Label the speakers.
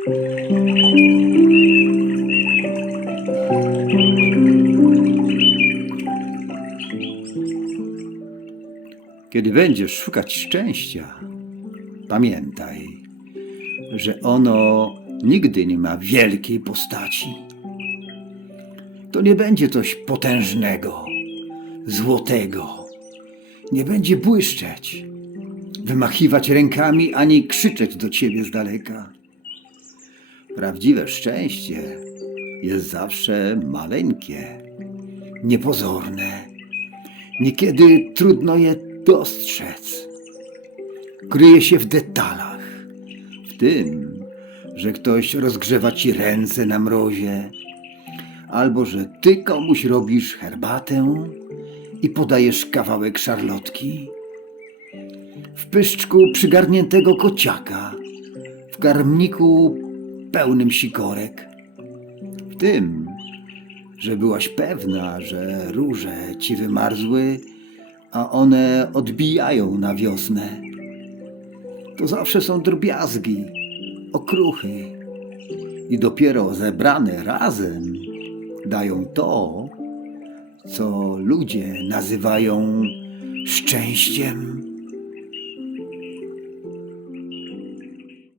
Speaker 1: Kiedy będziesz szukać szczęścia, pamiętaj, że ono nigdy nie ma wielkiej postaci. To nie będzie coś potężnego, złotego. Nie będzie błyszczeć, wymachiwać rękami ani krzyczeć do ciebie z daleka. Prawdziwe szczęście jest zawsze maleńkie, niepozorne. Niekiedy trudno je dostrzec. Kryje się w detalach, w tym, że ktoś rozgrzewa ci ręce na mrozie, albo że ty komuś robisz herbatę i podajesz kawałek szarlotki, w pyszczku przygarniętego kociaka, w karmniku pełnym sikorek, w tym, że byłaś pewna, że róże ci wymarzły, a one odbijają na wiosnę. To zawsze są drobiazgi, okruchy i dopiero zebrane razem dają to, co ludzie nazywają szczęściem.